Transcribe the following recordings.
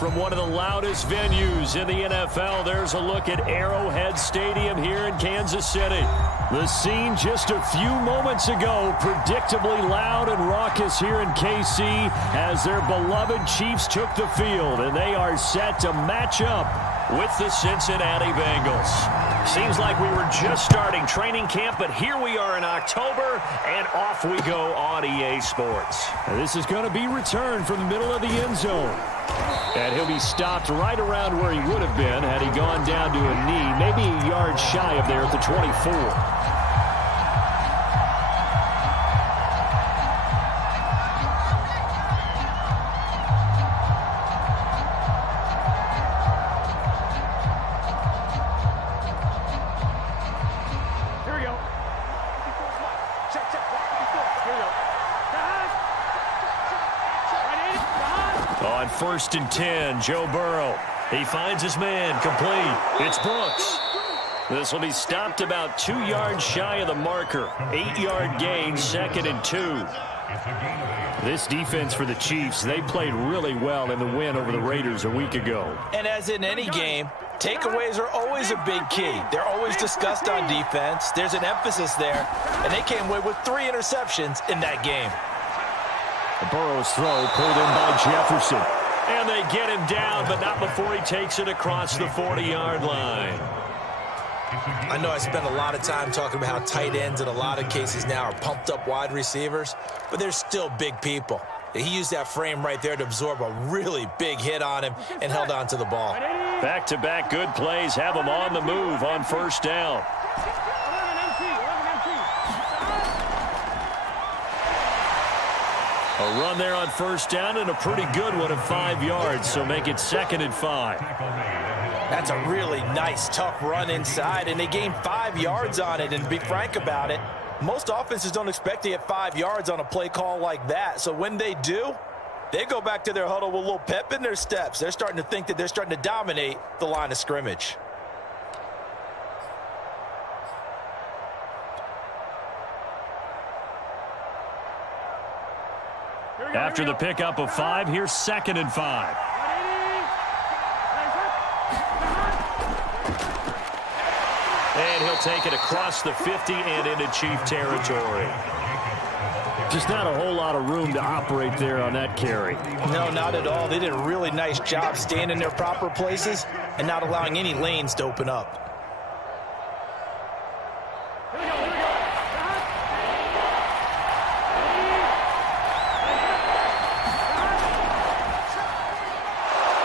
From one of the loudest venues in the NFL, there's a look at Arrowhead Stadium here in Kansas City. The scene just a few moments ago, predictably loud and raucous here in KC as their beloved Chiefs took the field, and they are set to match up with the Cincinnati Bengals. Seems like we were just starting training camp, but here we are in October, and off we go on EA Sports. This is going to be returned from the middle of the end zone. And he'll be stopped right around where he would have been had he gone down to a knee, maybe a yard shy of there at the 24. On 1st and 10, Joe Burrow. He finds his man, complete. It's Brooks. This will be stopped about 2 yards shy of the marker. 8-yard gain, 2nd and 2. This defense for the Chiefs, they played really well in the win over the Raiders a week ago. And as in any game, takeaways are always a big key. They're always discussed on defense. There's an emphasis there, and they came away with 3 interceptions in that game. Burrow's throw pulled in by Jefferson. And they get him down, but not before he takes it across the 40-yard line. I know I spend a lot of time talking about how tight ends in a lot of cases now are pumped-up wide receivers, but they're still big people. He used that frame right there to absorb a really big hit on him and held on to the ball. Back-to-back good plays have him on the move on 1st down. A run there on 1st down and a pretty good one of 5 yards, so make it 2nd and 5. That's a really nice, tough run inside, and they gained 5 yards on it. And to be frank about it, most offenses don't expect to get 5 yards on a play call like that. So when they do, they go back to their huddle with a little pep in their steps. They're starting to think that they're starting to dominate the line of scrimmage. After the pickup of 5, here's 2nd and 5. And he'll take it across the 50 and into Chief territory. Just not a whole lot of room to operate there on that carry. No, not at all. They did a really nice job staying in their proper places and not allowing any lanes to open up.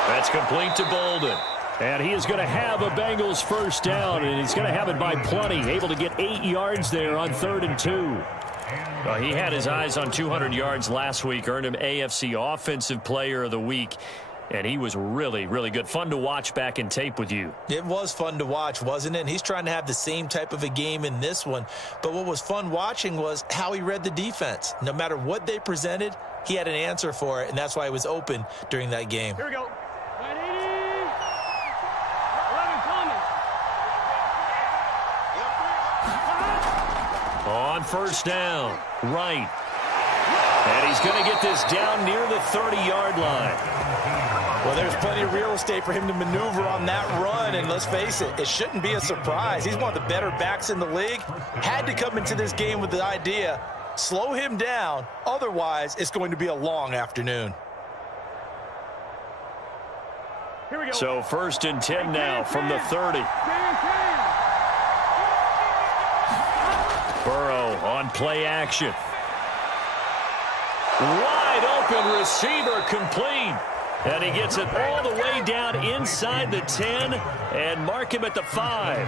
That's complete to Bolden. And he is going to have a Bengals 1st down, and he's going to have it by plenty. Able to get 8 yards there on 3rd and 2. Well, he had his eyes on 200 yards last week, earned him AFC Offensive Player of the Week, and he was really, really good. Fun to watch back in tape with you. It was fun to watch, wasn't it? And he's trying to have the same type of a game in this one. But what was fun watching was how he read the defense. No matter what they presented, he had an answer for it, and that's why he was open during that game. Here we go. On 1st down, right. And he's going to get this down near the 30-yard line. Well, there's plenty of real estate for him to maneuver on that run, and let's face it, it shouldn't be a surprise. He's one of the better backs in the league. Had to come into this game with the idea, slow him down, otherwise it's going to be a long afternoon. Here we go. So 1st and 10 now from the 30. Burrow on play action. Wide open receiver complete. And he gets it all the way down inside the 10 and mark him at the 5.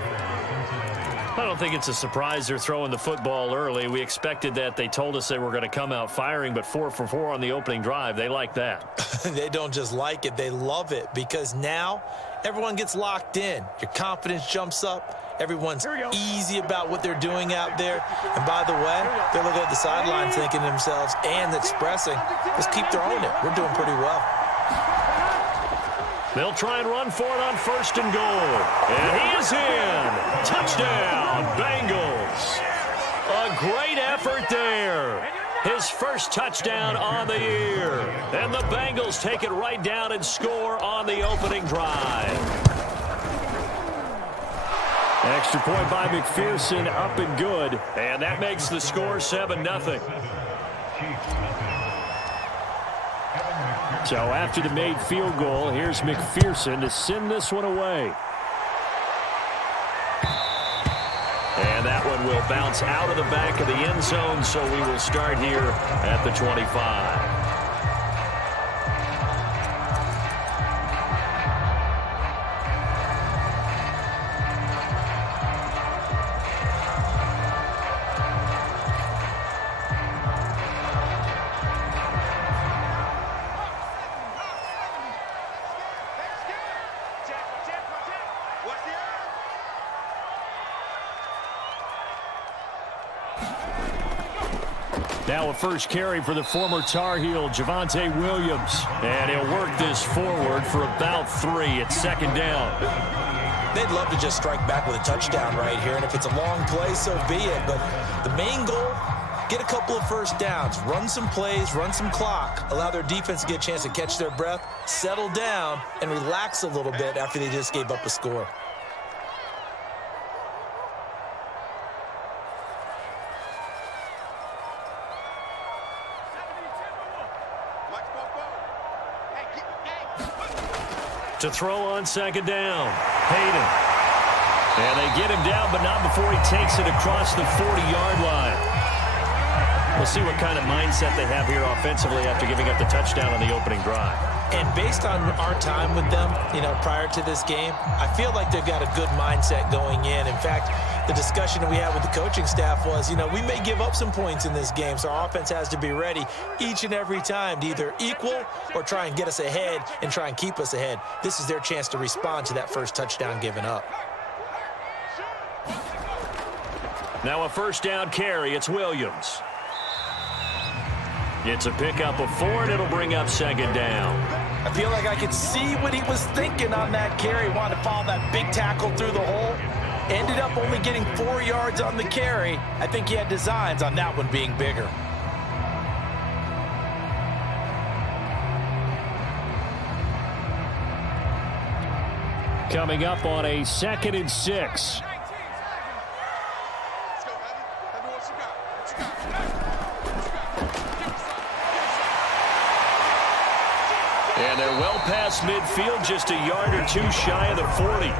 I don't think it's a surprise they're throwing the football early. We expected that. They told us they were going to come out firing, but 4 for 4 on the opening drive. They like that. They don't just like it, they love it, because now everyone gets locked in. Your confidence jumps up. Everyone's easy about what they're doing out there. And by the way, they're looking at the sidelines thinking to themselves and expressing, let's keep throwing it. We're doing pretty well. They'll try and run for it on 1st and goal. And he is in. Touchdown, Bengals. A great effort there. his first touchdown on the year. And the Bengals take it right down and score on the opening drive. Extra point by McPherson, up and good. And that makes the score 7-0. So after the made field goal, here's McPherson to send this one away. And that one will bounce out of the back of the end zone, so we will start here at the 25. Now a first carry for the former Tar Heel, Javonte Williams. And he'll work this forward for about 3. It's second down. They'd love to just strike back with a touchdown right here, and if it's a long play, so be it. But the main goal, get a couple of first downs, run some plays, run some clock, allow their defense to get a chance to catch their breath, settle down, and relax a little bit after they just gave up a score. To throw on second down, Hayden. And they get him down, but not before he takes it across the 40-yard line. We'll see what kind of mindset they have here offensively after giving up the touchdown on the opening drive. And based on our time with them, prior to this game, I feel like they've got a good mindset going in. In fact, the discussion that we had with the coaching staff was, we may give up some points in this game, so our offense has to be ready each and every time to either equal or try and get us ahead and try and keep us ahead. This is their chance to respond to that first touchdown given up. Now a first down carry. It's Williams. It's a pickup of 4, and it'll bring up second down. I feel like I could see what he was thinking on that carry. Wanted to follow that big tackle through the hole. Ended up only getting 4 yards on the carry. I think he had designs on that one being bigger. Coming up on a 2nd and 6. And they're well past midfield, just a yard or 2 shy of the 40.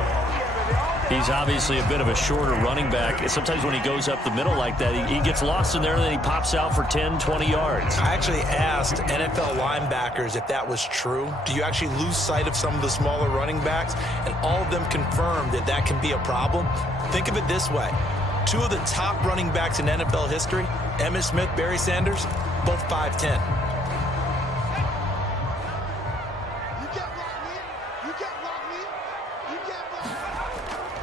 He's obviously a bit of a shorter running back. Sometimes when he goes up the middle like that, he gets lost in there, and then he pops out for 10, 20 yards. I actually asked NFL linebackers if that was true. Do you actually lose sight of some of the smaller running backs? And all of them confirmed that that can be a problem. Think of it this way. 2 of the top running backs in NFL history, Emmitt Smith, Barry Sanders, both 5'10".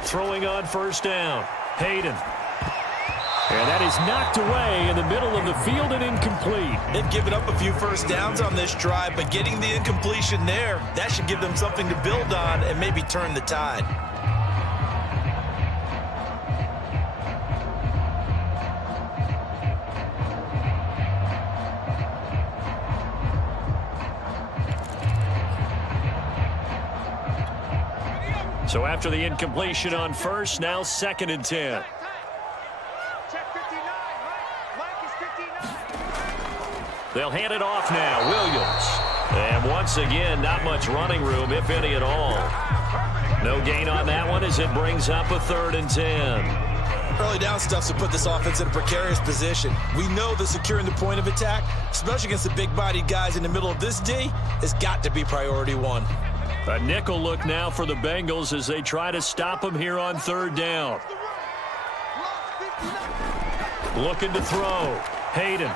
Throwing on first down, Hayden. And that is knocked away in the middle of the field and incomplete. They've given up a few first downs on this drive, but getting the incompletion there, that should give them something to build on and maybe turn the tide. So after the incompletion on first, now 2nd and 10. They'll hand it off now, Williams. And once again, not much running room, if any at all. No gain on that one as it brings up a 3rd and 10. Early down stuff to put this offense in a precarious position. We know that securing the point of attack, especially against the big-bodied guys in the middle of this D, has got to be priority 1. A nickel look now for the Bengals as they try to stop him here on 3rd down. Looking to throw. Hayden.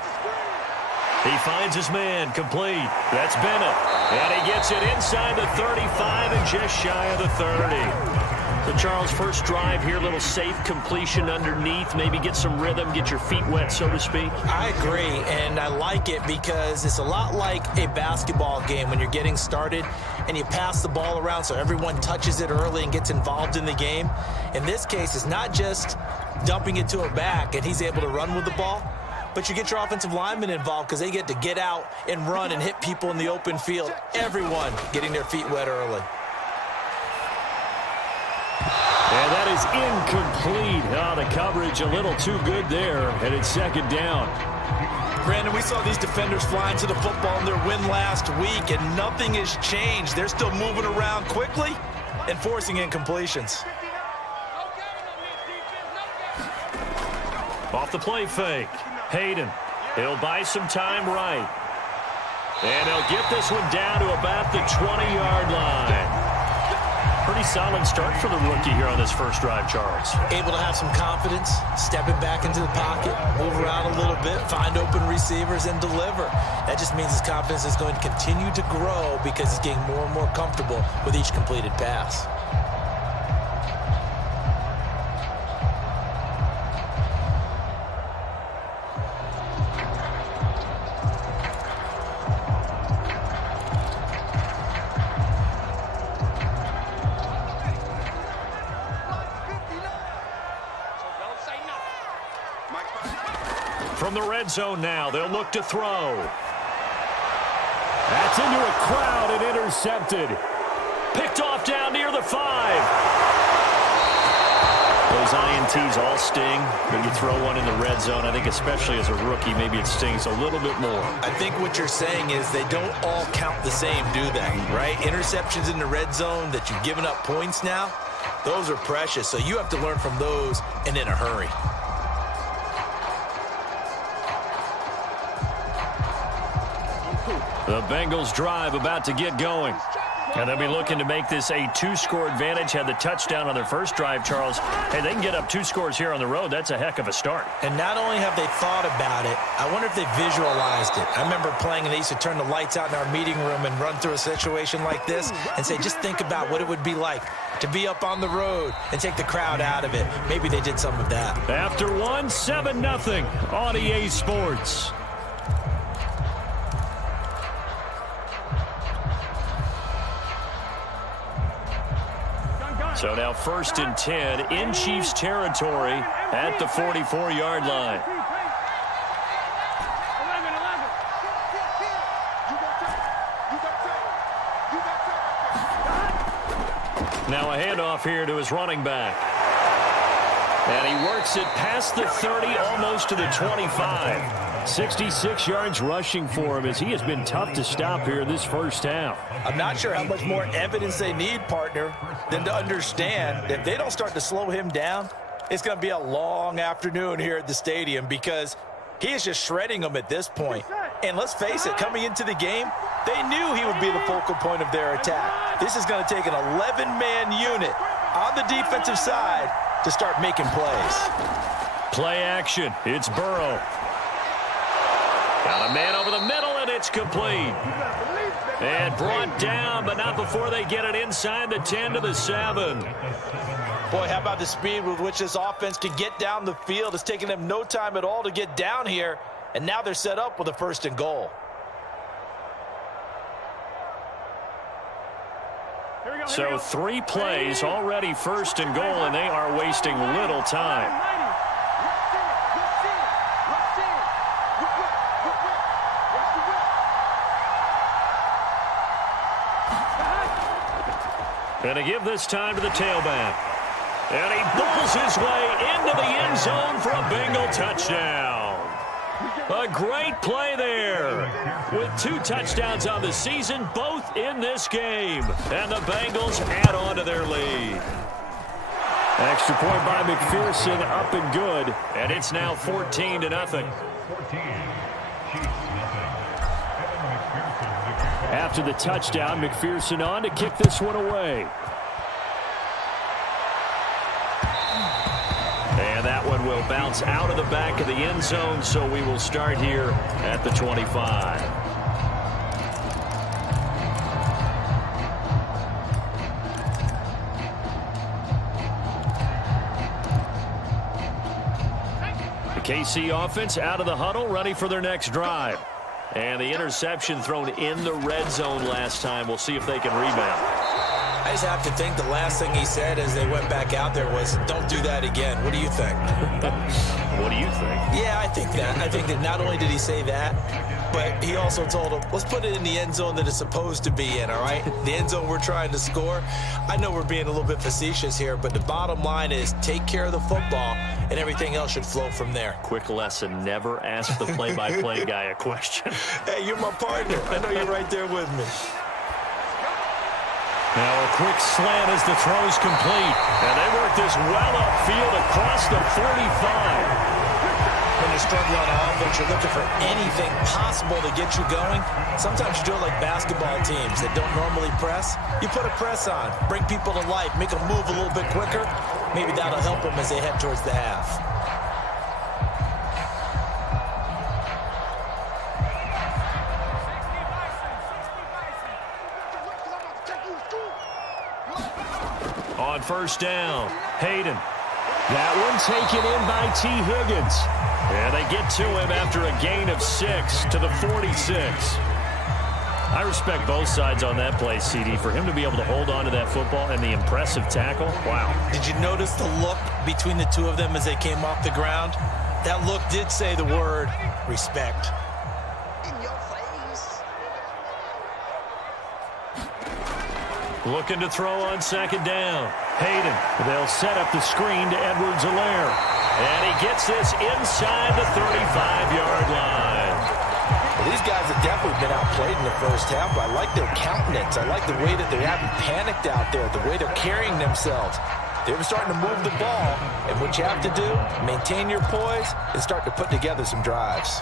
He finds his man, complete. That's Bennett. And he gets it inside the 35 and just shy of the 30. So, Charles, first drive here, little safe completion underneath. Maybe get some rhythm, get your feet wet, so to speak. I agree, and I like it because it's a lot like a basketball game when you're getting started and you pass the ball around so everyone touches it early and gets involved in the game. In this case, it's not just dumping it to a back and he's able to run with the ball, but you get your offensive linemen involved because they get to get out and run and hit people in the open field. Everyone getting their feet wet early. And that is incomplete. Oh, the coverage a little too good there, and it's second down. Brandon, we saw these defenders flying to the football in their win last week, and nothing has changed. They're still moving around quickly and forcing incompletions. Off the play fake. Hayden. He'll buy some time right. And he'll get this one down to about the 20-yard line. Pretty solid start for the rookie here on this first drive, Charles. Able to have some confidence, stepping back into the pocket, move around a little bit, find open receivers, and deliver. That just means his confidence is going to continue to grow because he's getting more and more comfortable with each completed pass. From the red zone now, they'll look to throw. That's into a crowd and intercepted. Picked off down near the 5. Those INTs all sting when you throw one in the red zone. I think especially as a rookie, maybe it stings a little bit more. I think what you're saying is they don't all count the same, do they? Right? Interceptions in the red zone that you've given up points now, those are precious. So you have to learn from those and in a hurry. The Bengals drive about to get going. And they'll be looking to make this a 2-score advantage. Had the touchdown on their first drive, Charles. Hey, they can get up 2 scores here on the road. That's a heck of a start. And not only have they thought about it, I wonder if they visualized it. I remember playing and they used to turn the lights out in our meeting room and run through a situation like this and say, just think about what it would be like to be up on the road and take the crowd out of it. Maybe they did some of that. After 7-0 on EA Sports. So now 1st and 10 in Chiefs territory at the 44-yard line. Now a handoff here to his running back. And he works it past the 30, almost to the 25. 66 yards rushing for him as he has been tough to stop here this first half. I'm not sure how much more evidence they need, partner, than to understand that if they don't start to slow him down, it's going to be a long afternoon here at the stadium because he is just shredding them at this point. And let's face it, coming into the game, they knew he would be the focal point of their attack. This is going to take an 11-man unit on the defensive side to start making plays. Play action. It's Burrow. Got a man over the middle, and it's complete. And brought down, but not before they get it inside the 10 to the 7. Boy, how about the speed with which this offense can get down the field? It's taking them no time at all to get down here, and now they're set up with a 1st and goal. So 3 plays already 1st and goal, and they are wasting little time. And to give this time to the tailback. And he bowls his way into the end zone for a Bengal touchdown. A great play there. With 2 touchdowns on the season, both in this game. And the Bengals add on to their lead. Extra point by McPherson, up and good. And it's now 14-0. After the touchdown, McPherson on to kick this one away. And that one will bounce out of the back of the end zone, so we will start here at the 25. The KC offense out of the huddle, ready for their next drive. And the interception thrown in the red zone last time. We'll see if they can rebound. I just have to think the last thing he said as they went back out there was, don't do that again. What do you think? What do you think? Yeah, I think that not only did he say that, but he also told him, let's put it in the end zone that it's supposed to be in, all right? The end zone we're trying to score. I know we're being a little bit facetious here, but the bottom line is take care of the football, and everything else should flow from there. Quick lesson, never ask the play-by-play guy a question. Hey, you're my partner. I know you're right there with me. Now a quick slant as the throw's complete. And they work this well upfield across the 45. When you're struggling on offense, you're looking for anything possible to get you going. Sometimes you do it like basketball teams that don't normally press. You put a press on, bring people to life, make them move a little bit quicker. Maybe that'll help them as they head towards the half. On first down, Hayden. That one taken in by T. Higgins. And they get to him after a gain of 6 to the 46. I respect both sides on that play, CD. For him to be able to hold on to that football and the impressive tackle, wow. Did you notice the look between the two of them as they came off the ground? That look did say the word respect. Looking to throw on second down. Hayden. They'll set up the screen to Edwards-Helaire. And he gets this inside the 35-yard line. Well, these guys have definitely been outplayed in the first half, but I like their countenance. I like the way that they haven't panicked out there, the way they're carrying themselves. They're starting to move the ball, and what you have to do, maintain your poise and start to put together some drives.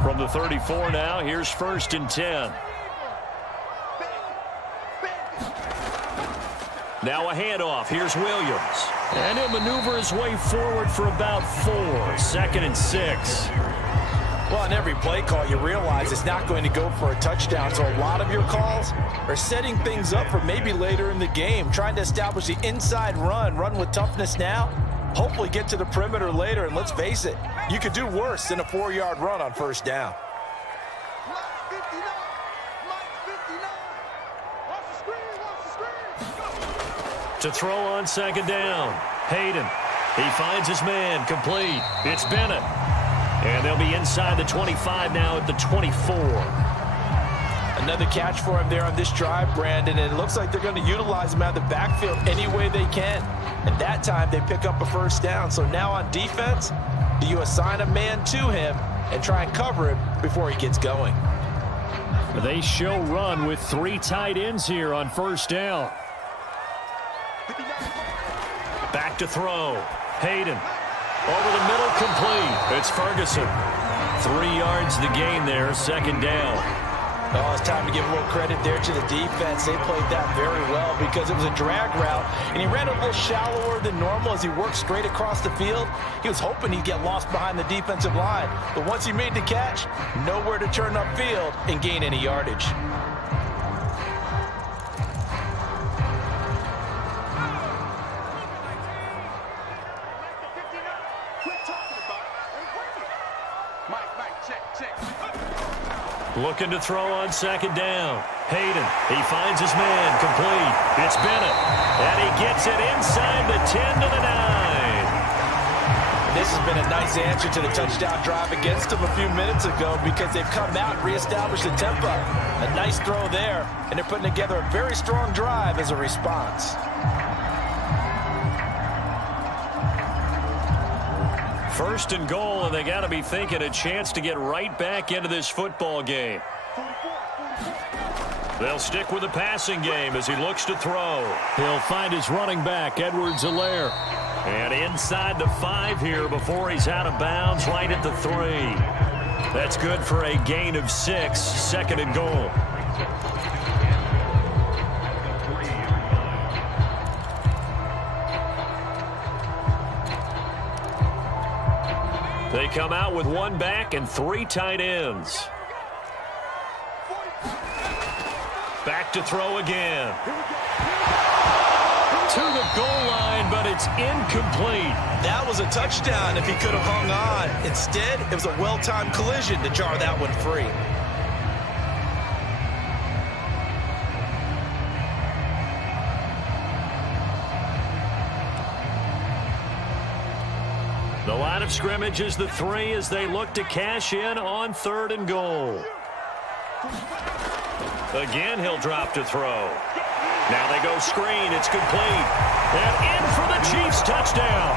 From the 34 now, here's first and 10. Now a handoff. Here's Williams. And he'll maneuver his way forward for about 4. Second and 6. Well, on every play call, you realize it's not going to go for a touchdown. So a lot of your calls are setting things up for maybe later in the game, trying to establish the inside run with toughness now, hopefully get to the perimeter later. And let's face it, you could do worse than a 4-yard run on first down. To throw on second down. Hayden. He finds his man. Complete. It's Bennett. And they'll be inside the 25 now at the 24. Another catch for him there on this drive, Brandon. And it looks like they're going to utilize him out of the backfield any way they can. And that time they pick up a first down. So now on defense, do you assign a man to him and try and cover him before he gets going? They show run with 3 tight ends here on first down. Back to throw. Hayden. Over the middle, complete. It's Ferguson. 3 yards the gain there, second down. Oh, it's time to give a little credit there to the defense. They played that very well because it was a drag route, and he ran a little shallower than normal as he worked straight across the field. He was hoping he'd get lost behind the defensive line, but once he made the catch, nowhere to turn upfield and gain any yardage. Looking to throw on second down. Hayden. He finds his man. Complete. It's Bennett. And he gets it inside the 10 to the 9. This has been a nice answer to the touchdown drive against them a few minutes ago because they've come out and reestablished the tempo. A nice throw there, and they're putting together a very strong drive as a response. First and goal, and they got to be thinking a chance to get right back into this football game. They'll stick with the passing game as he looks to throw. He'll find his running back, Edwards-Helaire. And inside the 5 here before he's out of bounds, right at the 3. That's good for a gain of 6, second and goal. They come out with 1 back and 3 tight ends. Back to throw again. To the goal line, but it's incomplete. That was a touchdown if he could have hung on. Instead, it was a well-timed collision to jar that one free. The line of scrimmage is the 3 as they look to cash in on 3rd and goal. Again, he'll drop to throw. Now they go screen. It's complete. And in for the Chiefs touchdown.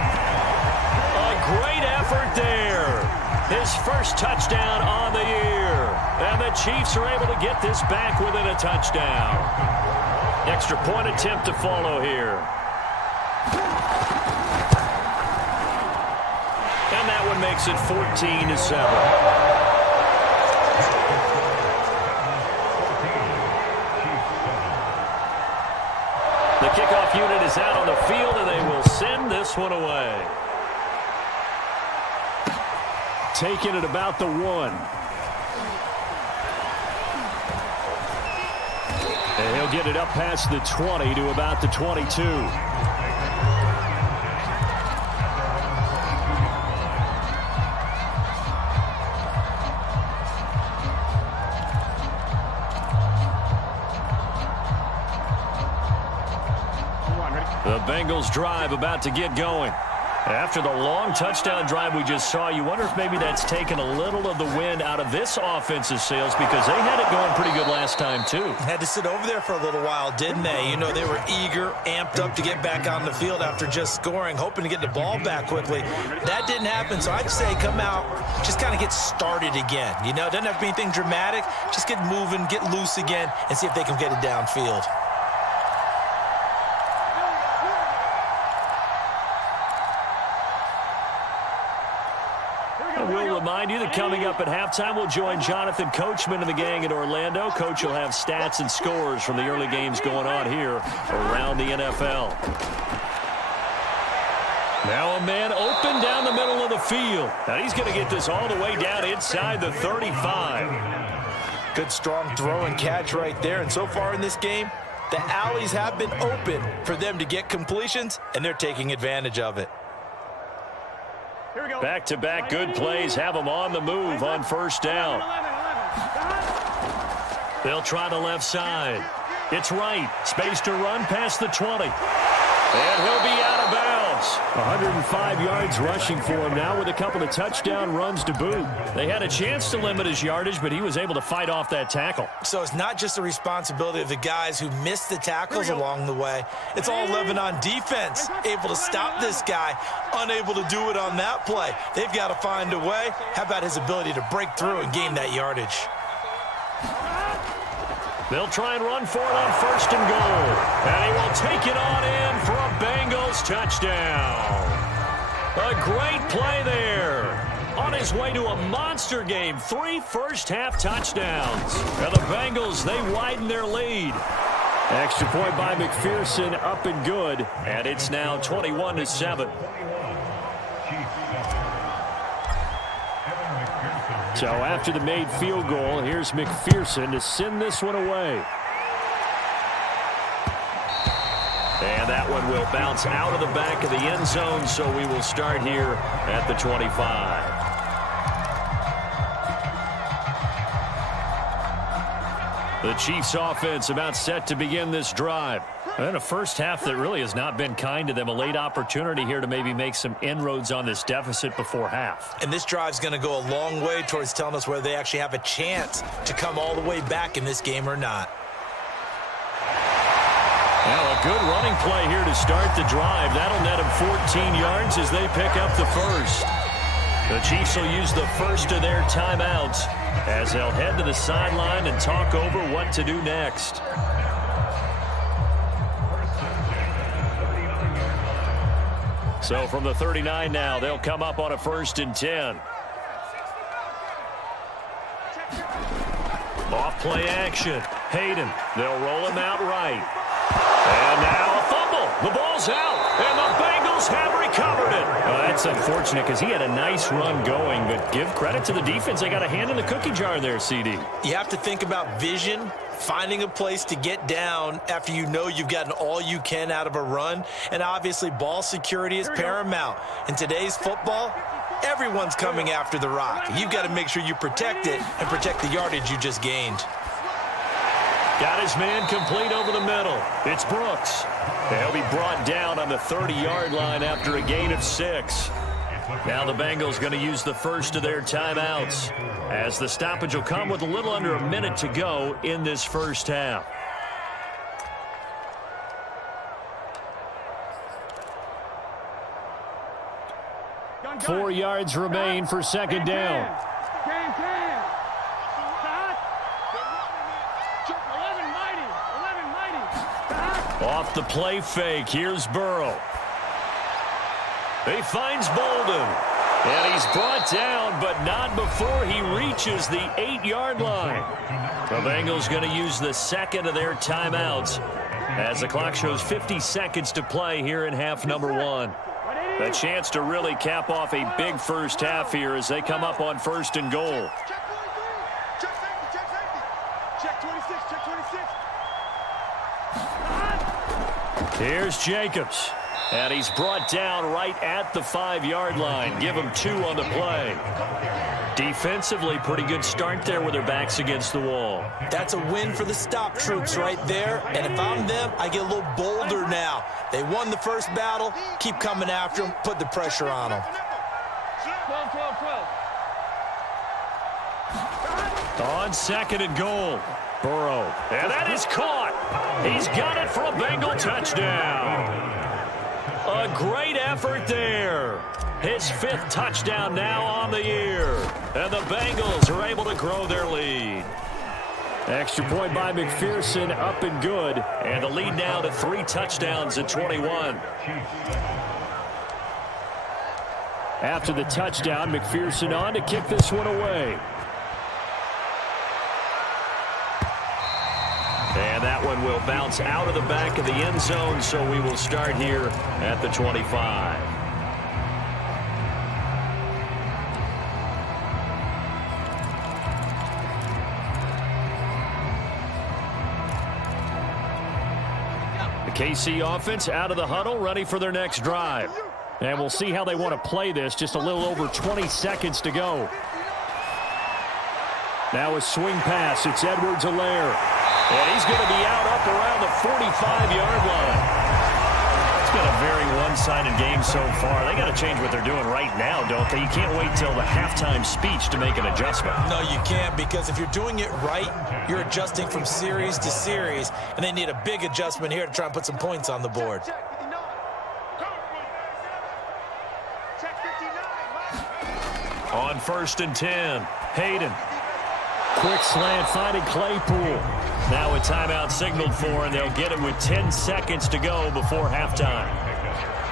A great effort there. His first touchdown on the year. And the Chiefs are able to get this back within a touchdown. Extra point attempt to follow here. And that one makes it 14-7. The kickoff unit is out on the field, and they will send this one away. Taking it about the 1. And he'll get it up past the 20 to about the 22. The Bengals drive about to get going. After the long touchdown drive we just saw, you wonder if maybe that's taken a little of the wind out of this offensive sails, because they had it going pretty good last time too. Had to sit over there for a little while, didn't they? You know, they were eager, amped up to get back on the field after just scoring, hoping to get the ball back quickly. That didn't happen, so I'd say come out, just kind of get started again. You know, it doesn't have to be anything dramatic. Just get moving, get loose again, and see if they can get it downfield. We'll remind you that coming up at halftime, we'll join Jonathan Coachman and the gang in Orlando. Coach will have stats and scores from the early games going on here around the NFL. Now a man open down the middle of the field. Now he's going to get this all the way down inside the 35. Good, strong throw and catch right there. And so far in this game, the alleys have been open for them to get completions, and they're taking advantage of it. Back-to-back good plays have them on the move on first down. They'll try the left side. It's right. Space to run past the 20. And he'll be out of bounds. 105 yards rushing for him now with a couple of touchdown runs to boot. They had a chance to limit his yardage, but he was able to fight off that tackle. So it's not just the responsibility of the guys who missed the tackles along the way. It's all Lebanon defense, able to stop this guy, unable to do it on that play. They've got to find a way. How about his ability to break through and gain that yardage? They'll try and run for it on first and goal. And he will take it on in for a Bengals touchdown. A great play there. On his way to a monster game. 3 first-half touchdowns. And the Bengals, they widen their lead. Extra point by McPherson, up and good. And it's now 21-7. So after the made field goal, here's McPherson to send this one away. And that one will bounce out of the back of the end zone, so we will start here at the 25. The Chiefs offense about set to begin this drive. And a first half that really has not been kind to them. A late opportunity here to maybe make some inroads on this deficit before half. And this drive's going to go a long way towards telling us whether they actually have a chance to come all the way back in this game or not. Now a good running play here to start the drive. That'll net them 14 yards as they pick up the first. The Chiefs will use the first of their timeouts as they'll head to the sideline and talk over what to do next. So from the 39 now, they'll come up on a 1st and 10. Off play action. Hayden, they'll roll him out right. And now a fumble. The ball's out, and the Bengals have recovered it. That's unfortunate because he had a nice run going, but give credit to the defense. They got a hand in the cookie jar there, CD. You have to think about vision, finding a place to get down after you know you've gotten all you can out of a run. And obviously ball security is paramount. In today's football, everyone's coming after the rock. You've got to make sure you protect it and protect the yardage you just gained. Got his man complete over the middle. It's Brooks. He'll be brought down on the 30-yard line after a gain of 6. Now the Bengals going to use the first of their timeouts, as the stoppage will come with a little under a minute to go in this first half. Gun. 4 yards remain for second down. Off the play fake, here's Burrow. He finds Bolden. And he's brought down, but not before he reaches the 8-yard line. The Bengals going to use the second of their timeouts as the clock shows 50 seconds to play here in half number 1. A chance to really cap off a big first half here as they come up on 1st and goal. Here's Jacobs. And he's brought down right at the 5-yard line. Give him 2 on the play. Defensively, pretty good start there with their backs against the wall. That's a win for the stop troops right there. And if I'm them, I get a little bolder now. They won the first battle. Keep coming after them. Put the pressure on them. 12. On 2nd and goal. Burrow. And that is caught. He's got it for a Bengal touchdown. A great effort there. His 5th touchdown now on the year. And the Bengals are able to grow their lead. Extra point by McPherson, up and good. And the lead now to 3 touchdowns at 21. After the touchdown, McPherson on to kick this one away. And that one will bounce out of the back of the end zone, so we will start here at the 25. The KC offense out of the huddle, ready for their next drive. And we'll see how they want to play this. Just a little over 20 seconds to go. Now a swing pass. It's Edwards-Helaire. And he's going to be out up around the 45-yard line. It's been a very one-sided game so far. They got to change what they're doing right now, don't they? You can't wait till the halftime speech to make an adjustment. No, you can't, because if you're doing it right, you're adjusting from series to series, and they need a big adjustment here to try and put some points on the board. On 1st and 10, Hayden. Quick slant finding Claypool. Now a timeout signaled for, and they'll get it with 10 seconds to go before halftime.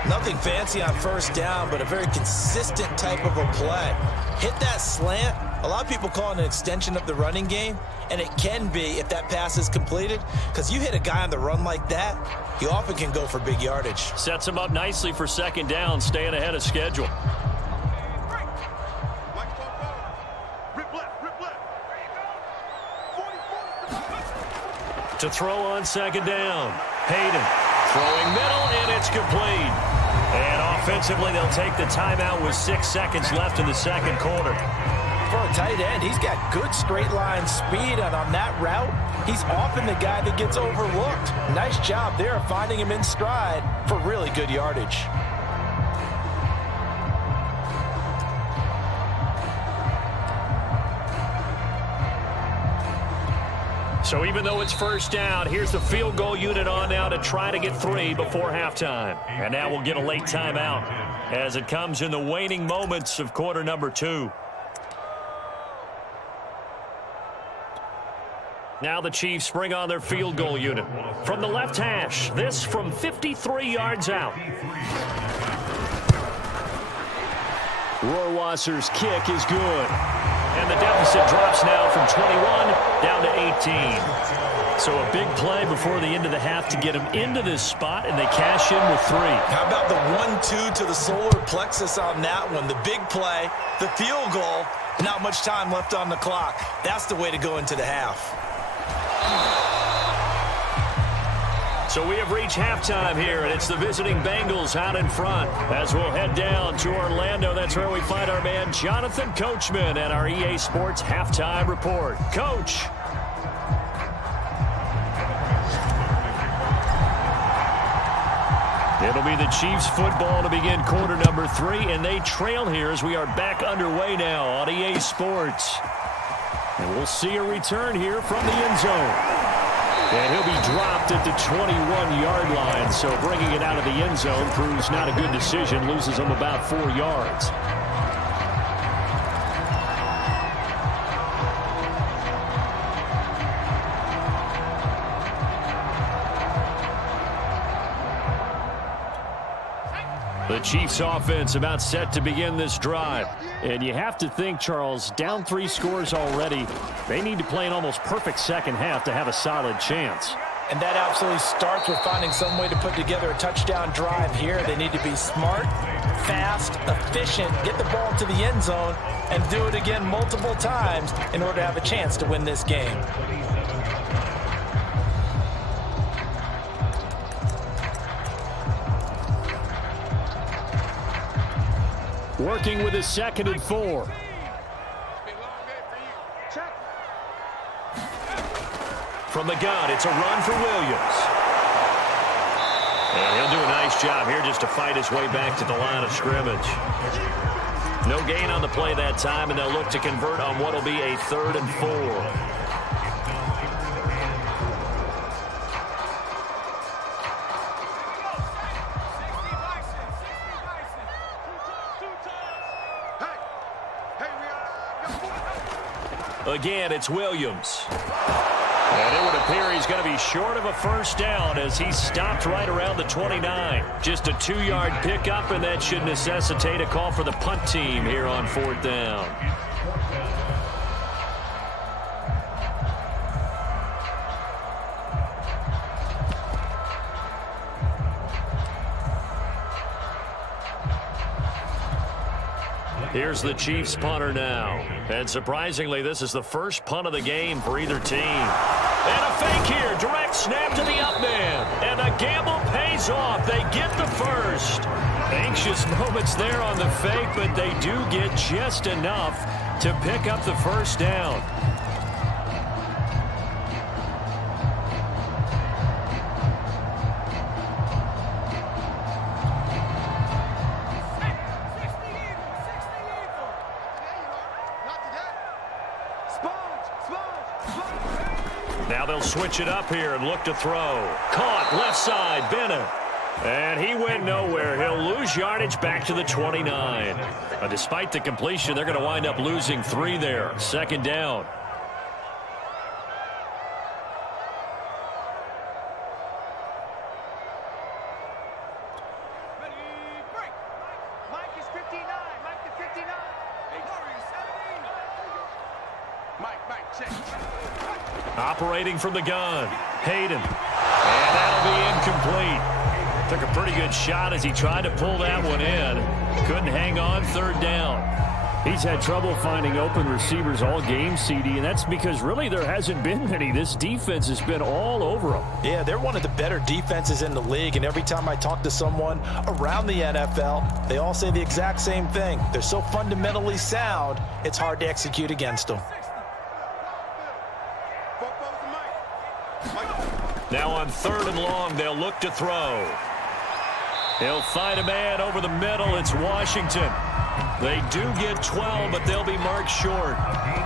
Nothing fancy on 1st down, but a very consistent type of a play. Hit that slant. A lot of people call it an extension of the running game, and it can be if that pass is completed, because you hit a guy on the run like that, you often can go for big yardage. Sets him up nicely for 2nd down, staying ahead of schedule. To throw on 2nd down. Hayden throwing middle, and it's complete. And offensively, they'll take the timeout with 6 seconds left in the 2nd quarter. For a tight end, he's got good straight line speed, and on that route, he's often the guy that gets overlooked. Nice job there of finding him in stride for really good yardage. So even though it's 1st down, here's the field goal unit on now to try to get 3 before halftime. And now we'll get a late timeout as it comes in the waning moments of quarter number 2. Now the Chiefs bring on their field goal unit. From the left hash, this from 53 yards out. Rohrwasser's kick is good. And the deficit drops now from 21 down to 18. So a big play before the end of the half to get them into this spot, and they cash in with 3. How about the 1-2 to the solar plexus on that one? The big play, the field goal, not much time left on the clock. That's the way to go into the half. So we have reached halftime here, and it's the visiting Bengals out in front. As we'll head down to Orlando, that's where we find our man Jonathan Coachman at our EA Sports Halftime Report. Coach. It'll be the Chiefs football to begin quarter number 3, and they trail here as we are back underway now on EA Sports. And we'll see a return here from the end zone. And he'll be dropped at the 21-yard line, so bringing it out of the end zone proves not a good decision, loses him about 4 yards. The Chiefs offense about set to begin this drive. And you have to think, Charles, down 3 scores already. They need to play an almost perfect second half to have a solid chance. And that absolutely starts with finding some way to put together a touchdown drive here. They need to be smart, fast, efficient, get the ball to the end zone, and do it again multiple times in order to have a chance to win this game. Working with a 2nd and 4. From the gun, it's a run for Williams. And he'll do a nice job here just to fight his way back to the line of scrimmage. No gain on the play that time, and they'll look to convert on what will be a 3rd and 4. Again, it's Williams. And it would appear he's going to be short of a first down as he's stopped right around the 29. Just a 2-yard pickup, and that should necessitate a call for the punt team here on 4th down. Here's the Chiefs punter now. And surprisingly, this is the first punt of the game for either team. And a fake here. Direct snap to the up man. And the gamble pays off. They get the first. Anxious moments there on the fake, but they do get just enough to pick up the first down. Now they'll switch it up here and look to throw. Caught left side, Bennett. And he went nowhere. He'll lose yardage back to the 29. Despite the completion, they're going to wind up losing 3 there. 2nd down. Mike is 59. Mike is 59. Mike, check. Operating from the gun. Hayden. And that'll be incomplete. Took a pretty good shot as he tried to pull that one in. Couldn't hang on. 3rd down. He's had trouble finding open receivers all game, CD, and that's because really there hasn't been many. This defense has been all over them. Yeah, they're one of the better defenses in the league, and every time I talk to someone around the NFL, they all say the exact same thing. They're so fundamentally sound, it's hard to execute against them. Now on 3rd and long, they'll look to throw. He'll find a man over the middle. It's Washington. They do get 12, but they'll be marked short.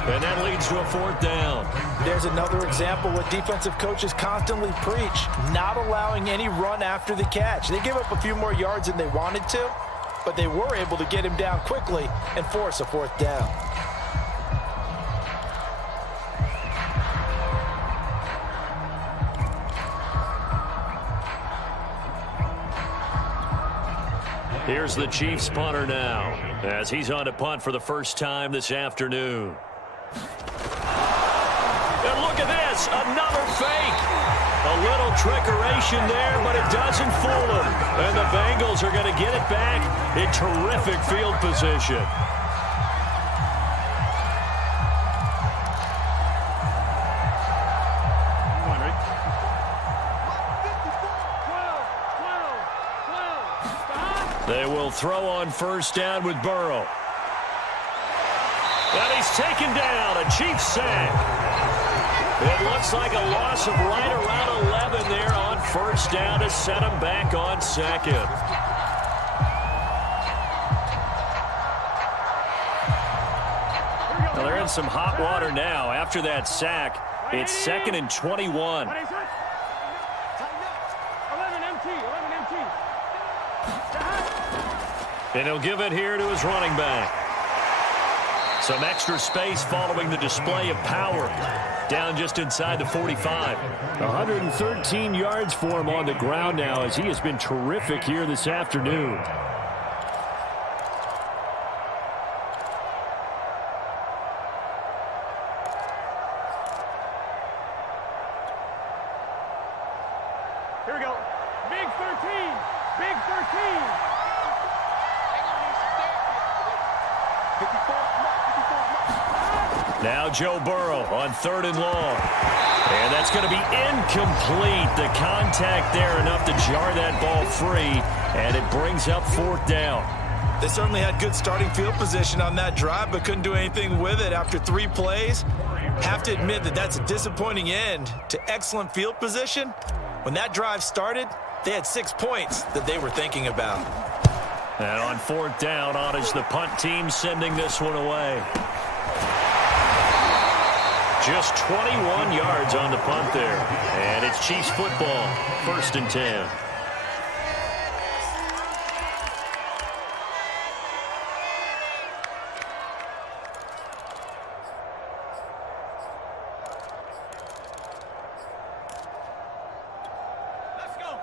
And that leads to a 4th down. There's another example what defensive coaches constantly preach, not allowing any run after the catch. They give up a few more yards than they wanted to, but they were able to get him down quickly and force a 4th down. Here's the Chiefs punter now as he's on to punt for the first time this afternoon. And look at this, another fake. A little trickeration there, but it doesn't fool them. And the Bengals are going to get it back in terrific field position. They will throw on 1st down with Burrow. And he's taken down, a Chiefs sack. It looks like a loss of right around 11 there on first down to set him back on second. Well, they're in some hot water now. After that sack, it's 2nd and 21. And he'll give it here to his running back. Some extra space following the display of power. Down just inside the 45. 113 yards for him on the ground now as he has been terrific here this afternoon. Here we go. Big 13. Big 13. Now Joe Burrow on 3rd and long. And that's going to be incomplete. The contact there enough to jar that ball free. And it brings up 4th down. They certainly had good starting field position on that drive, but couldn't do anything with it after 3 plays. Have to admit that that's a disappointing end to excellent field position. When that drive started, they had 6 points that they were thinking about. And on 4th down, on is the punt team sending this one away. Just 21 yards on the punt there. And it's Chiefs football, 1st and 10.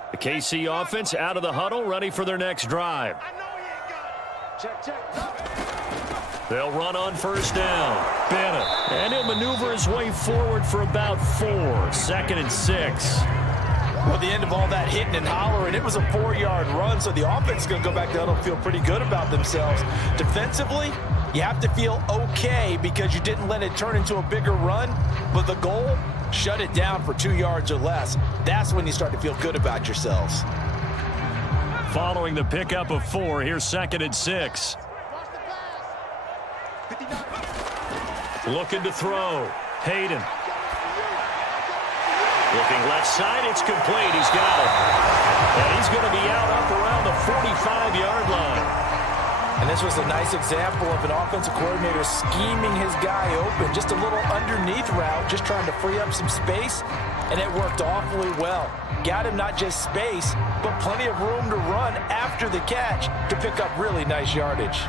The KC offense out of the huddle, ready for their next drive. They'll run on 1st down. Bennett. And he'll maneuver his way forward for about 4. 2nd and 6. Well, the end of all that hitting and hollering, it was a 4-yard run, so the offense is going to go back to huddle and feel pretty good about themselves. Defensively, you have to feel okay because you didn't let it turn into a bigger run, but the goal, shut it down for 2 yards or less. That's when you start to feel good about yourselves. Following the pickup of 4, here's 2nd and 6. Looking to throw. Hayden. Looking left side. It's complete. He's got it. And he's going to be out up around the 45-yard line. And this was a nice example of an offensive coordinator scheming his guy open. Just a little underneath route, just trying to free up some space. And it worked awfully well. Got him not just space, but plenty of room to run after the catch to pick up really nice yardage.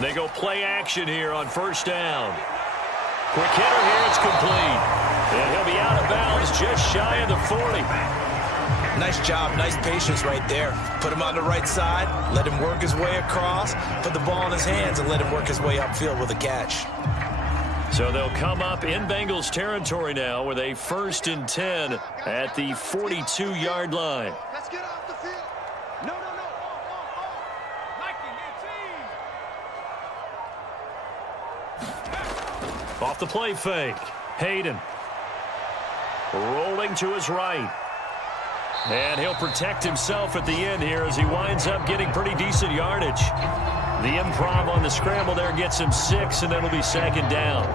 They go play action here on 1st down. Quick hitter here, it's complete. And he'll be out of bounds just shy of the 40. Nice job, nice patience right there. Put him on the right side, let him work his way across, put the ball in his hands, and let him work his way upfield with a catch. So they'll come up in Bengals territory now with a 1st and 10 at the 42-yard line. Let's get off the field. No. Mikey, your team. Off the play fake. Hayden. Rolling to his right. And he'll protect himself at the end here as he winds up getting pretty decent yardage. The improv on the scramble there gets him 6, and it'll be 2nd down.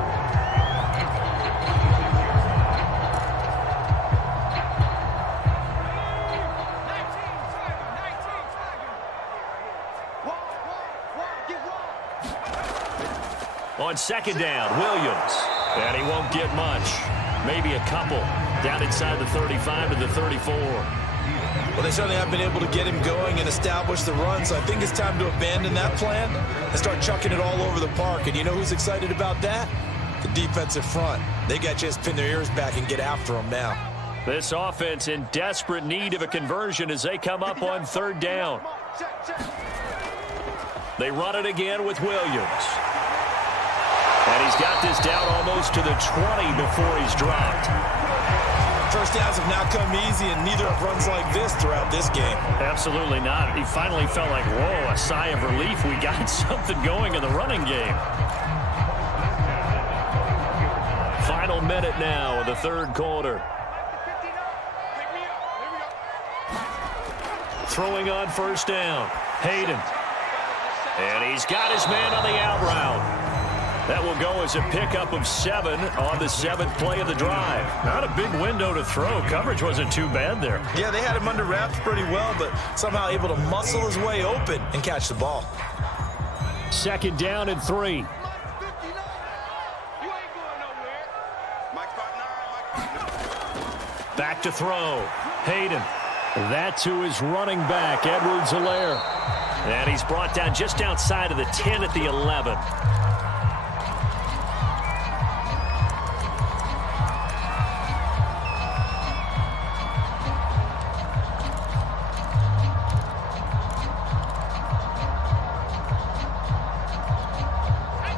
On 2nd down, Williams. And he won't get much. Maybe a couple. Down inside the 35 to the 34. Well, they certainly have been able to get him going and establish the run, so I think it's time to abandon that plan and start chucking it all over the park. And you know who's excited about that? The defensive front. They got a chance to pin their ears back and get after them now. This offense in desperate need of a conversion as they come up on 3rd down. They run it again with Williams. And he's got this down almost to the 20 before he's dropped. First downs have not come easy, and neither have runs like this throughout this game. Absolutely not. He finally felt like, whoa, a sigh of relief. We got something going in the running game. Final minute now of the 3rd quarter. Throwing on 1st down. Hayden. And he's got his man on the out route. That will go as a pickup of 7 on the 7th play of the drive. Not a big window to throw. Coverage wasn't too bad there. Yeah, they had him under wraps pretty well, but somehow able to muscle his way open and catch the ball. 2nd down and 3. Back to throw. Hayden. That to his running back, Edwards-Helaire. And he's brought down just outside of the 10 at the 11.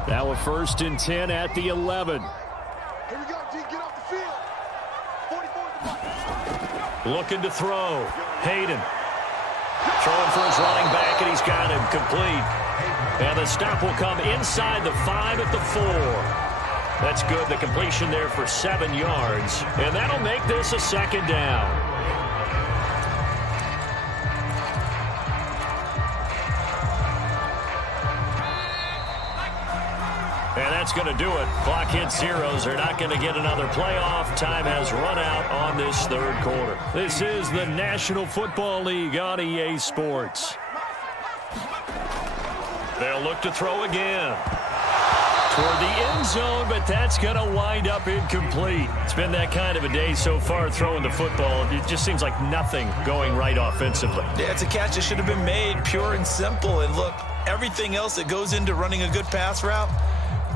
Now a 1st and 10 at the 11. Here we go, D. Get off the field. 44. Looking to throw. Hayden. Throwing for his running back, and he's got him complete. And the stop will come inside the 5 at the 4. That's good. The completion there for 7 yards. And that'll make this a 2nd down. And that's going to do it. Clock hits zeros. They're not going to get another playoff. Time has run out on this 3rd quarter. This is the National Football League on EA Sports. They'll look to throw again. Toward the end zone, but that's going to wind up incomplete. It's been that kind of a day so far throwing the football. It just seems like nothing going right offensively. Yeah, it's a catch that should have been made, pure and simple. And look, everything else that goes into running a good pass route,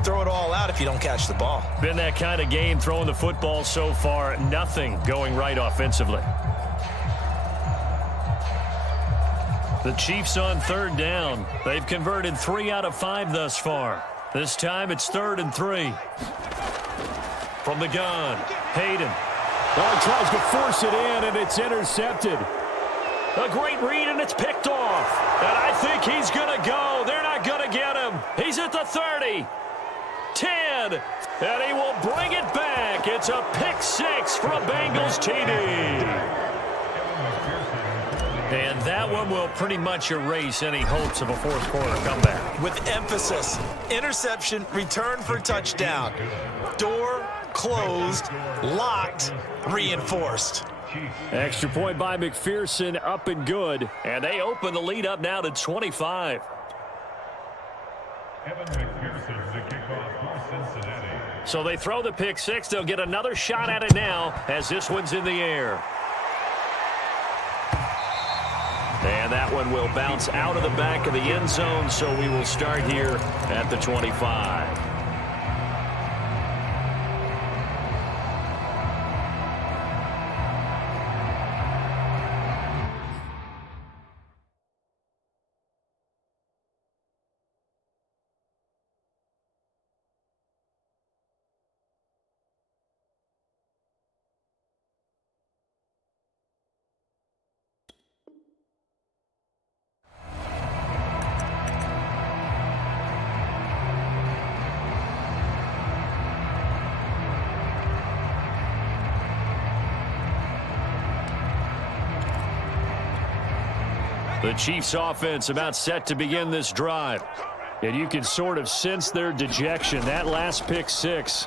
throw it all out if you don't catch the ball. Been that kind of game throwing the football so far. Nothing going right offensively. The Chiefs on 3rd down. They've converted 3 out of 5 thus far. This time it's 3rd and 3. From the gun, Hayden. Oh, he tries to force it in, and it's intercepted. A great read, and it's picked off. And I think he's going to go. They're not going to get him. He's at the 30. 10, and he will bring it back. It's a pick 6 from Bengals TD. And that one will pretty much erase any hopes of a 4th quarter comeback. With emphasis, interception, return for touchdown. Door closed, locked, reinforced. Extra point by McPherson, up and good. And they open the lead up now to 25. So they throw the pick 6. They'll get another shot at it now as this one's in the air. And that one will bounce out of the back of the end zone, so we will start here at the 25. The Chiefs offense about set to begin this drive. And you can sort of sense their dejection. That last pick 6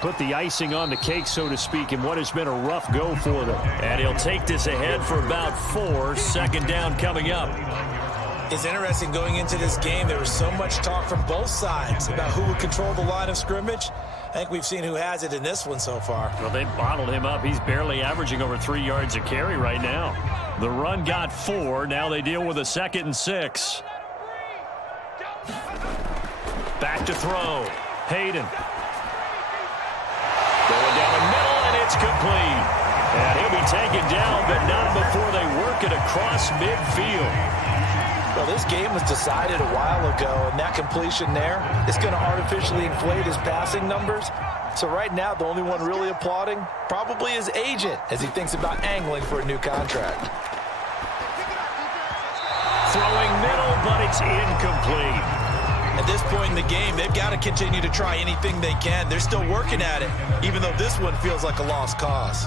put the icing on the cake, so to speak, in what has been a rough go for them. And he'll take this ahead for about 4. 2nd down coming up. It's interesting going into this game. There was so much talk from both sides about who would control the line of scrimmage. I think we've seen who has it in this one so far. Well, they bottled him up. He's barely averaging over 3 yards a carry right now. The run got 4. Now they deal with a 2nd and 6. Back to throw. Hayden. Going down the middle, and it's complete. And he'll be taken down, but not before they work it across midfield. Well, this game was decided a while ago, and that completion there is going to artificially inflate his passing numbers. So right now, the only one really applauding probably his agent as he thinks about angling for a new contract. Throwing middle, but it's incomplete. At this point in the game, they've got to continue to try anything they can. They're still working at it, even though this one feels like a lost cause.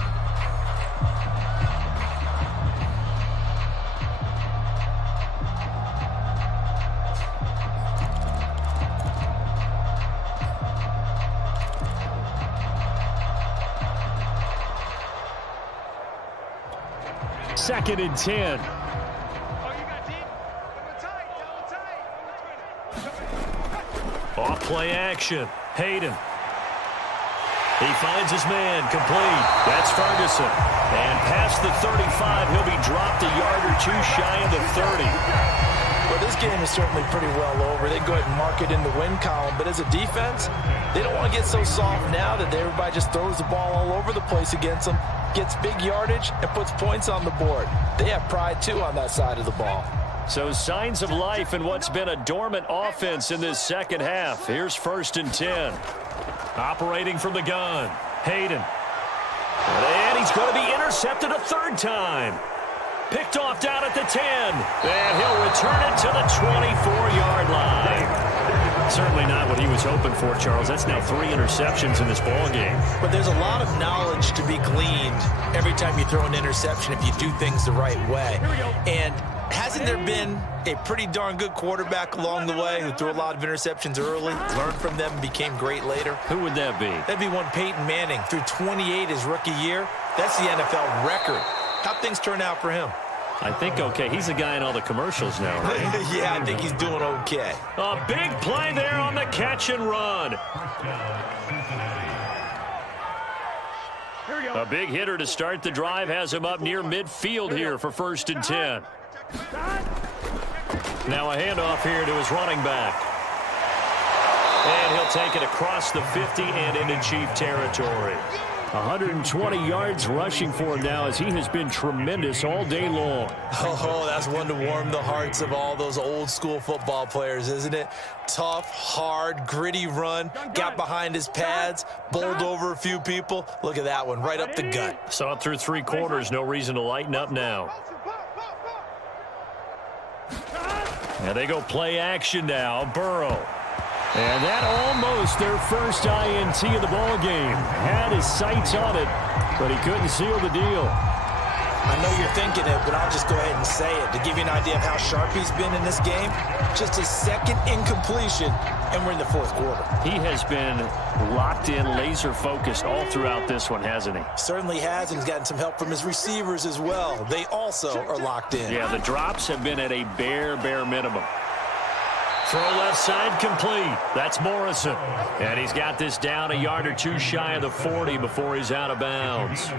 2nd and 10. Off play action. Hayden. He finds his man, complete. That's Ferguson. And past the 35, he'll be dropped a yard or two shy of the 30. Well, this game is certainly pretty well over. They go ahead and mark it in the win column. But as a defense, they don't want to get so soft now that everybody just throws the ball all over the place against them, gets big yardage, and puts points on the board. They have pride, too, on that side of the ball. So signs of life in what's been a dormant offense in this second half. Here's 1st and 10. Operating from the gun. Hayden. And he's going to be intercepted a 3rd time. Picked off down at the 10. And he'll return it to the 24-yard line. Certainly not what he was hoping for, Charles. That's now 3 interceptions in this ball game. But there's a lot of knowledge to be gleaned every time you throw an interception if you do things the right way. And hasn't there been a pretty darn good quarterback along the way who threw a lot of interceptions early, learned from them, and became great later? Who would that be? That'd be one Peyton Manning. Threw 28 his rookie year. That's the NFL record. How'd things turn out for him? I think okay. He's the guy in all the commercials now, right? Yeah, I think he's doing okay. A big play there on the catch and run. A big hitter to start the drive has him up near midfield here for 1st and 10. Now a handoff here to his running back. And he'll take it across the 50 and into Chief territory. 120 yards rushing for him now as he has been tremendous all day long. Oh, that's one to warm the hearts of all those old school football players, isn't it? Tough, hard, gritty run, got behind his pads, bowled over a few people. Look at that one, right up the gut. Saw it through 3 quarters, no reason to lighten up now. And they go play action now, Burrow. And that almost their first INT of the ball game. Had his sights on it, but he couldn't seal the deal. I know you're thinking it, but I'll just go ahead and say it. To give you an idea of how sharp he's been in this game, just his 2nd incompletion, and we're in the 4th quarter. He has been locked in, laser-focused all throughout this one, hasn't he? Certainly has, and he's gotten some help from his receivers as well. They also are locked in. Yeah, the drops have been at a bare minimum. Throw left side complete. That's Morrison. And he's got this down a yard or two shy of the 40 before he's out of bounds.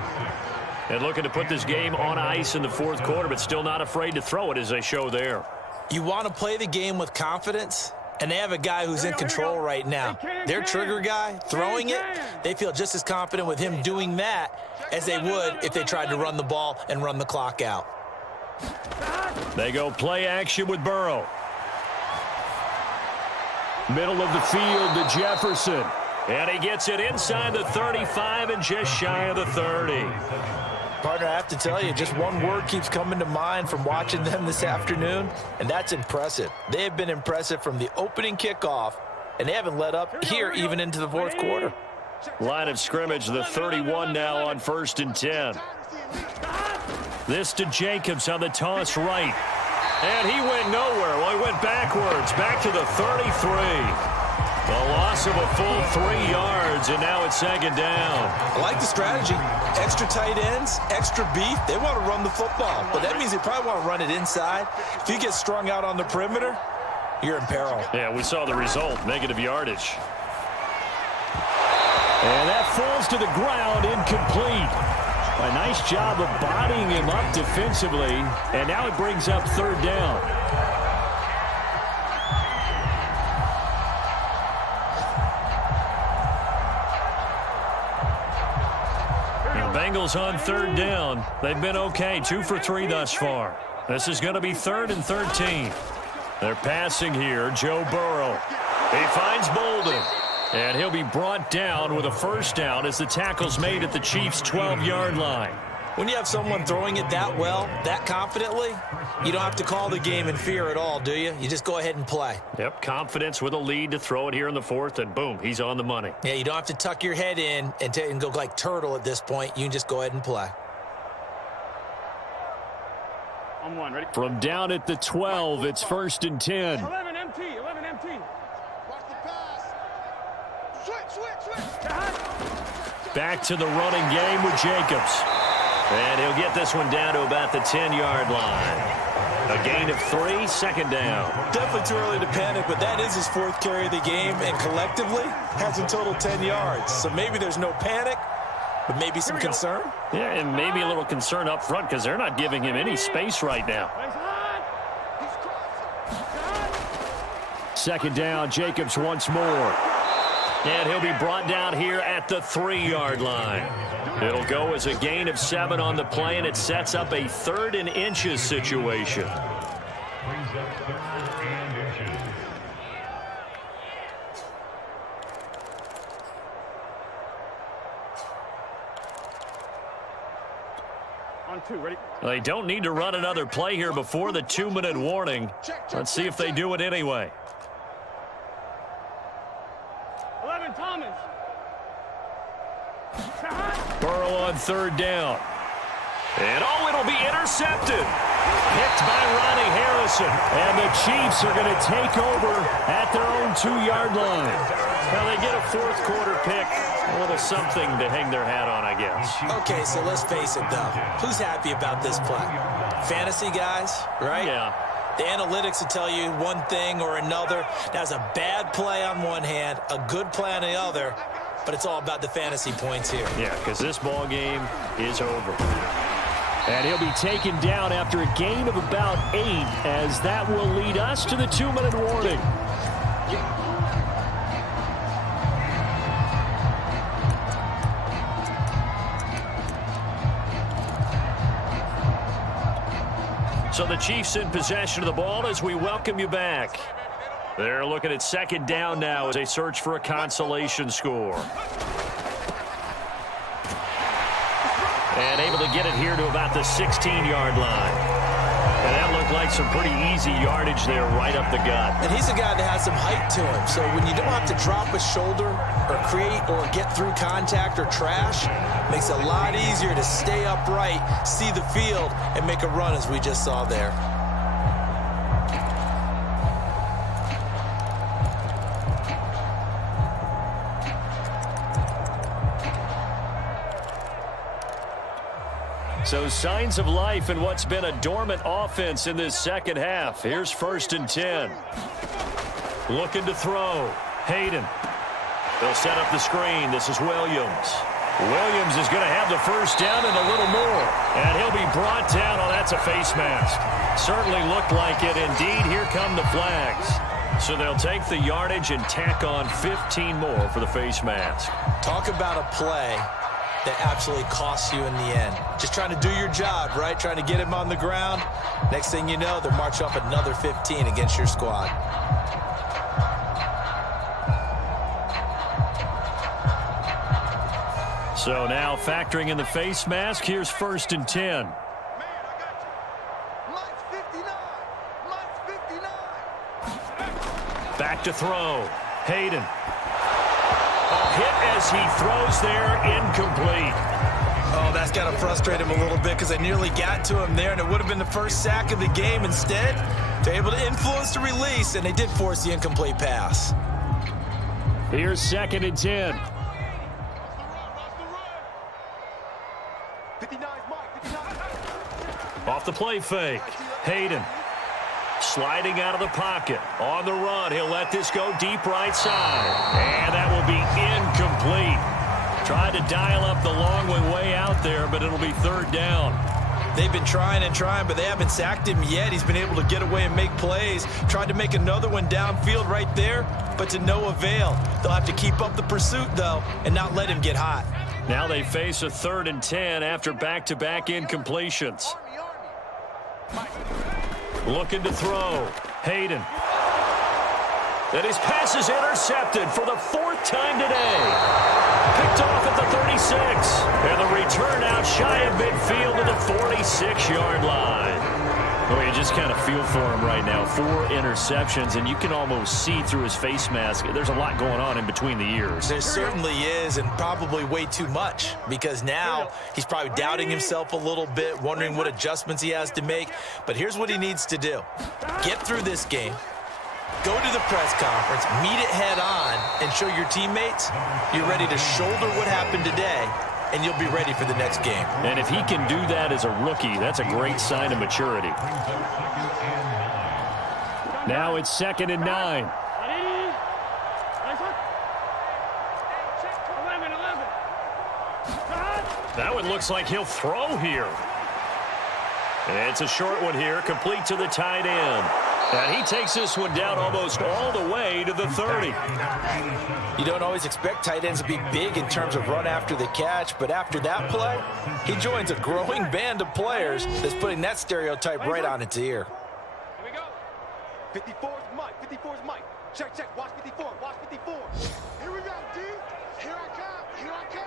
And looking to put this game on ice in the 4th quarter, but still not afraid to throw it as they show there. You want to play the game with confidence, and they have a guy who's in control right now. Their trigger guy, throwing it, they feel just as confident with him doing that as they would if they tried to run the ball and run the clock out. They go play action with Burrow. Middle of the field to Jefferson. And he gets it inside the 35 and just shy of the 30. Partner, I have to tell you, just one word keeps coming to mind from watching them this afternoon, and that's impressive. They have been impressive from the opening kickoff, and they haven't let up here even into the 4th quarter. Line of scrimmage, the 31 now on 1st and 10. This to Jacobs on the toss right. And he went nowhere. Well, he went backwards, back to the 33. A loss of a full 3 yards, and now it's 2nd down. I like the strategy. Extra tight ends, extra beef. They want to run the football, but that means they probably want to run it inside. If you get strung out on the perimeter, you're in peril. Yeah, we saw the result, negative yardage. And that falls to the ground, incomplete. A nice job of bodying him up defensively, and now it brings up 3rd down. The Bengals on 3rd down. They've been okay, 2 for 3 thus far. This is going to be 3rd and 13. They're passing here, Joe Burrow. He finds Bolden. And he'll be brought down with a 1st down as the tackle's made at the Chiefs' 12-yard line. When you have someone throwing it that well, that confidently, you don't have to call the game in fear at all, do you? You just go ahead and play. Yep, confidence with a lead to throw it here in the 4th, and boom, he's on the money. Yeah, you don't have to tuck your head in and go like turtle at this point. You can just go ahead and play. On 1, ready? From down at the 12, it's 1st and 10. 11 MT. Watch the pass. Switch. Back to the running game with Jacobs. And he'll get this one down to about the 10-yard line. A gain of 3, second down. Definitely too early to panic, but that is his 4th carry of the game, and collectively has in total 10 yards. So maybe there's no panic, but maybe some concern. Yeah, and maybe a little concern up front because they're not giving him any space right now. Second down, Jacobs once more. And he'll be brought down here at the 3-yard line. It'll go as a gain of 7 on the play, and it sets up a 3rd and inches situation. On 2, ready? They don't need to run another play here before the 2-minute warning. Let's see if they do it anyway. 11, Thomas. Burrow on 3rd down. And it'll be intercepted. Picked by Ronnie Harrison. And the Chiefs are going to take over at their own 2-yard line. Well, they get a 4th quarter pick. A little something to hang their hat on, I guess. Okay, so let's face it, though. Who's happy about this play? Fantasy guys, right? Yeah. The analytics will tell you one thing or another. That's a bad play on one hand, a good play on the other, but it's all about the fantasy points here. Yeah, because this ball game is over. And he'll be taken down after a gain of about 8, as that will lead us to the 2-minute warning. So the Chiefs in possession of the ball as we welcome you back. They're looking at 2nd down now as they search for a consolation score. And able to get it here to about the 16-yard line. And that looked like some pretty easy yardage there right up the gut. And he's a guy that has some height to him. So when you don't have to drop a shoulder or create or get through contact or trash, makes it a lot easier to stay upright, see the field, and make a run as we just saw there. So signs of life in what's been a dormant offense in this second half. Here's 1st and 10. Looking to throw. Hayden. They'll set up the screen. This is Williams. Williams is going to have the 1st down and a little more. And he'll be brought down. Oh, that's a face mask. Certainly looked like it. Indeed, here come the flags. So they'll take the yardage and tack on 15 more for the face mask. Talk about a play that absolutely costs you in the end. Just trying to do your job, right? Trying to get him on the ground. Next thing you know, they're marching up another 15 against your squad. So now factoring in the face mask, here's 1st and 10. Back to throw. Hayden. A hit as he throws there, incomplete. Oh, that's got to frustrate him a little bit because they nearly got to him there, and it would have been the 1st sack of the game. Instead, they're able to influence the release, and they did force the incomplete pass. Here's 2nd and 10. Off the play fake. Hayden. Sliding out of the pocket. On the run, he'll let this go deep right side. And that will be incomplete. Tried to dial up the long way out there, but it'll be 3rd down. They've been trying and trying, but they haven't sacked him yet. He's been able to get away and make plays. Tried to make another one downfield right there, but to no avail. They'll have to keep up the pursuit, though, and not let him get hot. Now they face a 3rd and 10 after back-to-back incompletions. Looking to throw. Hayden. And his pass is intercepted for the 4th time today. Picked off at the 36. And the return out shy of midfield to the 46-yard line. Well, you just kind of feel for him right now. 4 interceptions, and you can almost see through his face mask. There's a lot going on in between the ears. There certainly is, and probably way too much, because now he's probably doubting himself a little bit, wondering what adjustments he has to make. But here's what he needs to do. Get through this game, Go to the press conference, meet it head on, and show your teammates you're ready to shoulder what happened today, and you'll be ready for the next game. And if he can do that as a rookie, that's a great sign of maturity. Now it's 2nd and 9. That one looks like he'll throw here. And it's a short one here, complete to the tight end. And he takes this one down almost all the way to the 30. You don't always expect tight ends to be big in terms of run after the catch, but after that play, he joins a growing band of players that's putting that stereotype right on its ear. Here we go. 54 is Mike. 54 is Mike. Check, check. Watch 54. Watch 54. Here we go, D. Here I come. Here I come.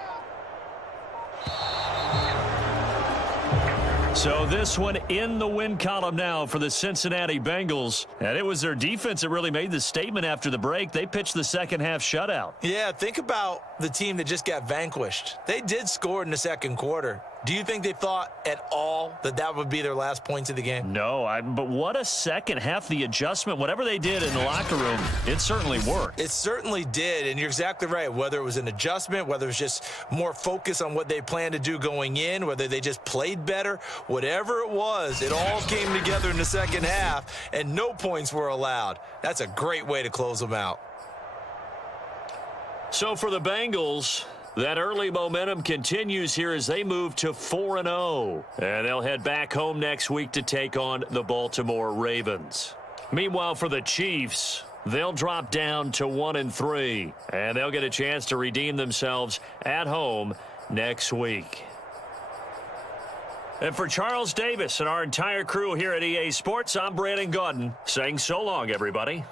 So this one in the win column now for the Cincinnati Bengals. And it was their defense that really made the statement after the break. They pitched the second half shutout. Yeah, think about the team that just got vanquished. They did score in the second quarter. Do you think they thought at all that that would be their last points of the game? No, but what a second half. The adjustment, whatever they did in the locker room, it certainly worked. It certainly did, and you're exactly right. Whether it was an adjustment, whether it was just more focus on what they planned to do going in, whether they just played better, whatever it was, it all came together in the second half, and no points were allowed. That's a great way to close them out. So for the Bengals, that early momentum continues here as they move to 4-0. And they'll head back home next week to take on the Baltimore Ravens. Meanwhile, for the Chiefs, they'll drop down to 1-3. And they'll get a chance to redeem themselves at home next week. And for Charles Davis and our entire crew here at EA Sports, I'm Brandon Gaudin saying so long, everybody.